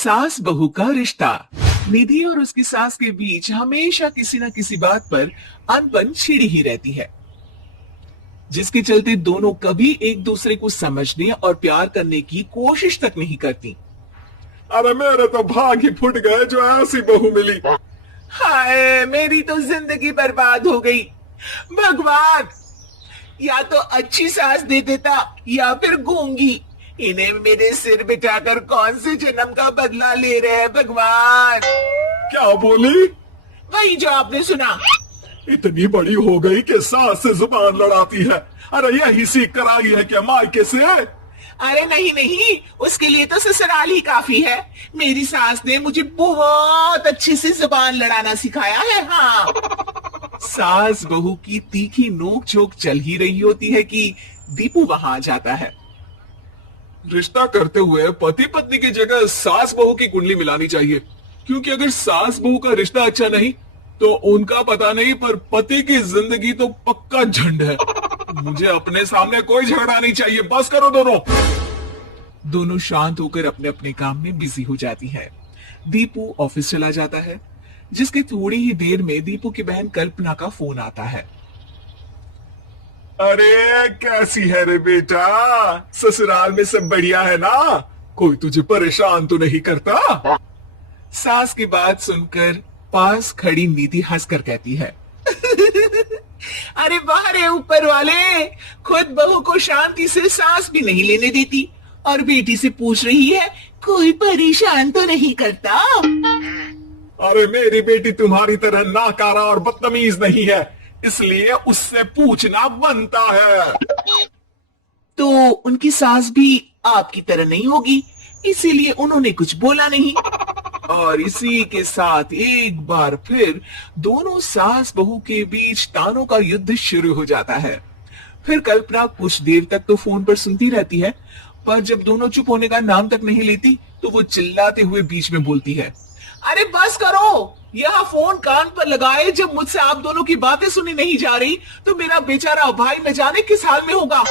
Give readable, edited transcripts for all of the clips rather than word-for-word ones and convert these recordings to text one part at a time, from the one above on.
सास बहू का रिश्ता। निधि और उसकी सास के बीच हमेशा किसी न किसी बात पर अनबन छिड़ी ही रहती है, जिसके चलते दोनों कभी एक दूसरे को समझने और प्यार करने की कोशिश तक नहीं करती। अरे मेरे तो भाग ही फुट गए जो ऐसी बहू मिली। हाय, मेरी तो जिंदगी बर्बाद हो गई। भगवान, या तो अच्छी सास दे देता या फिर गूंगी। इन्हें मेरे सिर बिठाकर कौन से जन्म का बदला ले रहे हैं भगवान। क्या बोली? वही जो आपने सुना। इतनी बड़ी हो गई कि सास से जुबान लड़ाती है। अरे यही सीख कर आई है क्या मायके से? अरे नहीं नहीं, उसके लिए तो ससुराल ही काफी है। मेरी सास ने मुझे बहुत अच्छे से जुबान लड़ाना सिखाया है। हाँ। सास बहू की तीखी नोक झोंक चल ही रही होती है कि दीपू वहां आ जाता है। रिश्ता करते हुए पति पत्नी की जगह सास बहू की कुंडली मिलानी चाहिए, क्योंकि अगर सास बहू का रिश्ता अच्छा नहीं तो उनका पता नहीं, पर पति की जिंदगी तो पक्का झंड है। मुझे अपने सामने कोई झगड़ा नहीं चाहिए। बस करो दोनों। दोनों शांत होकर अपने अपने काम में बिजी हो जाती है। दीपू ऑफिस चला जाता है, जिसके थोड़ी ही देर में दीपू की बहन कल्पना का फोन आता है। अरे कैसी है रे बेटा? ससुराल में सब बढ़िया है ना? कोई तुझे परेशान तो नहीं करता? सास की बात सुनकर पास खड़ी निधि हंसकर कहती है, अरे वाह रे ऊपर वाले, खुद बहू को शांति से सांस भी नहीं लेने देती और बेटी से पूछ रही है कोई परेशान तो नहीं करता। अरे मेरी बेटी तुम्हारी तरह नाकारा और बदतमीज नहीं है, इसलिए उससे पूछना बनता है। तो उनकी सास भी आपकी तरह नहीं होगी, इसीलिए उन्होंने कुछ बोला नहीं। और इसी के साथ एक बार फिर दोनों सास बहू के बीच तानों का युद्ध शुरू हो जाता है। फिर कल्पना कुछ देर तक तो फोन पर सुनती रहती है, पर जब दोनों चुप होने का नाम तक नहीं लेती तो वो चिल्लाते हुए बीच में बोलती है, अरे बस करो, यह फोन कान पर लगाए जब मुझसे आप दोनों की बातें सुनी नहीं जा रही तो मेरा बेचारा भाई न जाने किस हाल में होगा।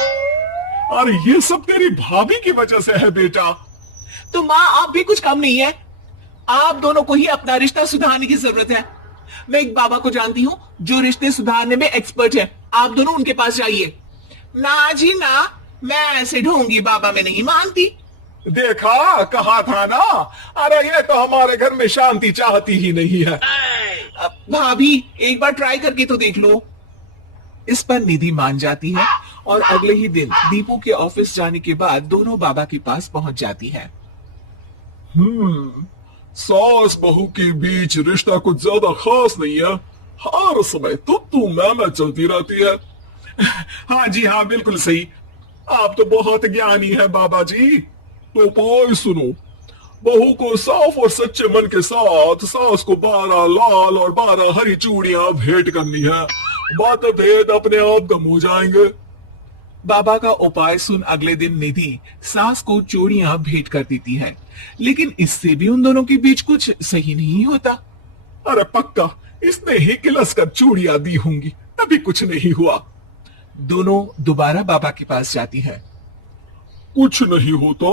अरे ये सब तेरी भाभी की वजह से है बेटा। तो माँ आप भी कुछ कम नहीं है। आप दोनों को ही अपना रिश्ता सुधारने की जरूरत है। मैं एक बाबा को जानती हूँ जो रिश्ते सुधारने में एक्सपर्ट है, आप दोनों उनके पास जाइए। ना जी ना, मैं ऐसे ढोंगी बाबा में नहीं मानती। देखा, कहा था ना। अरे ये तो हमारे घर में शांति चाहती ही नहीं है। भाभी एक बार ट्राई करके तो देख लो। इस पर निधि मान जाती है और अगले ही दिन दीपू के ऑफिस जाने के बाद दोनों बाबा के पास पहुंच जाती है। सास बहू के बीच रिश्ता कुछ ज्यादा खास नहीं है। हर समय तू मैं चलती रहती है। हाँ जी हाँ, बिल्कुल सही। आप तो बहुत ज्ञानी है बाबा जी। तो भाई सुनो, बहू को साफ और सच्चे मन के साथ सास को 12 लाल और 12 हरी चूड़ियां भेंट करनी है। बात भेद अपने आप कम हो जाएंगे। बाबा का उपाय सुन अगले दिन निधि सास को चूड़ियां भेंट कर देती है, लेकिन इससे भी उन दोनों के बीच कुछ सही नहीं होता। अरे पक्का इसने ही किलस कर चूड़ियां दी होंगी, तभी कुछ नहीं हुआ। दोनों दोबारा बाबा के पास जाती है। कुछ नहीं होता।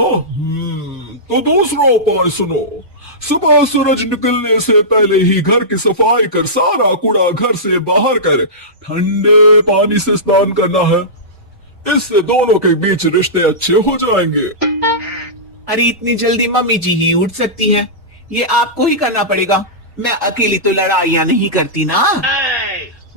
तो दूसरा उपाय सुनो। सुबह सूरज निकलने से पहले ही घर की सफाई कर सारा कूड़ा घर से बाहर कर ठंडे पानी से स्नान करना है। इससे दोनों के बीच रिश्ते अच्छे हो जाएंगे। अरे इतनी जल्दी मम्मी जी ही उठ सकती हैं? ये आपको ही करना पड़ेगा, मैं अकेली तो लड़ाइयां नहीं करती ना।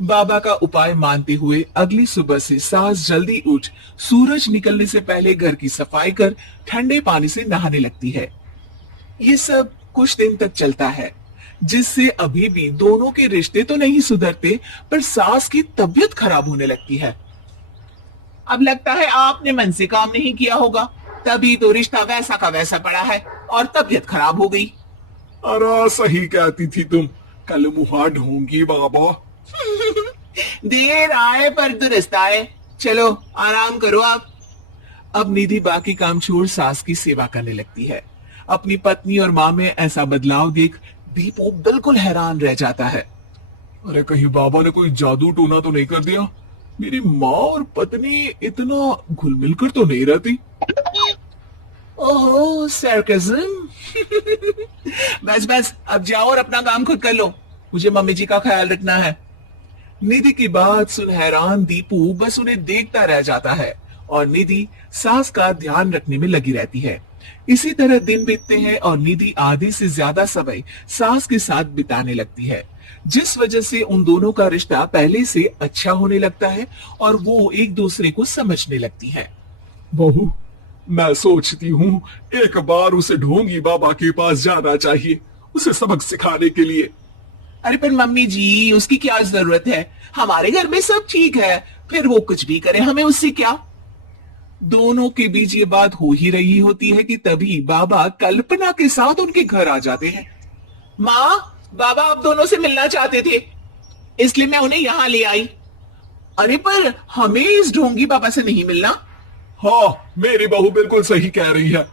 बाबा का उपाय मानते हुए अगली सुबह से सास जल्दी उठ सूरज निकलने से पहले घर की सफाई कर ठंडे पानी से नहाने लगती है। ये सब कुछ दिन तक चलता है, जिससे अभी भी दोनों के रिश्ते तो नहीं सुधरते, पर सास की तबीयत खराब होने लगती है। अब लगता है आपने मन से काम नहीं किया होगा, तभी तो रिश्ता वैसा का वैसा पड़ा है और तबीयत खराब हो गई। अरे सही कहती थी तुम, कल मुहा ढूंढूंगी बाबा। देर आए पर दुरुस्त आए। चलो आराम करो आप। अब निधि बाकी काम छोड़ सास की सेवा करने लगती है। अपनी पत्नी और माँ में ऐसा बदलाव देख दीपू बिल्कुल हैरान रह जाता है। अरे कहीं बाबा ने कोई जादू टोना तो नहीं कर दिया? मेरी माँ और पत्नी इतना घुल मिलकर तो नहीं रहती। ओहो सरकज़म। बस बस अब जाओ और अपना काम खुद कर लो, मुझे मम्मी जी का ख्याल रखना है। निधि की बात सुन हैरान दीपू बस उन्हें देखता रह जाता है और निधि सास का ध्यान रखने में लगी रहती है। इसी तरह दिन बीतते हैं और निधि आधे से ज्यादा समय सास के साथ बिताने लगती है, जिस वजह से उन दोनों का रिश्ता पहले से अच्छा होने लगता है और वो एक दूसरे को समझने लगती है। बहू, मैं सोचती हूँ एक बार उसे ढोंगी बाबा के पास जाना चाहिए, उसे सबक सिखाने के लिए। अरे पर मम्मी जी उसकी क्या जरूरत है, हमारे घर में सब ठीक है, फिर वो कुछ भी करे हमें उससे क्या। दोनों के बीच ये बात हो ही रही होती है कि तभी बाबा कल्पना के साथ उनके घर आ जाते हैं। माँ, बाबा आप दोनों से मिलना चाहते थे, इसलिए मैं उन्हें यहाँ ले आई। अरे पर हमें इस ढोंगी बाबा से नहीं मिलना। हाँ, मेरी बहू बिल्कुल सही कह रही है।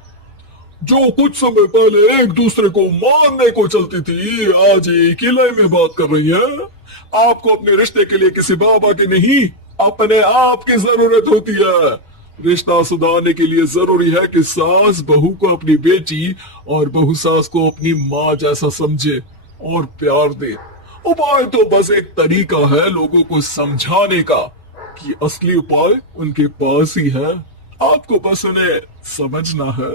जो कुछ समय पहले एक दूसरे को मारने को चलती थी, आज एक ही लय में बात कर रही है। आपको अपने रिश्ते के लिए किसी बाबा की नहीं, अपने आप की जरूरत होती है। रिश्ता सुधारने के लिए जरूरी है कि सास बहू को अपनी बेटी और बहू सास को अपनी माँ जैसा समझे और प्यार दे। उपाय तो बस एक तरीका है लोगों को समझाने का कि असली उपाय उनके पास ही है, आपको बस उन्हें समझना है।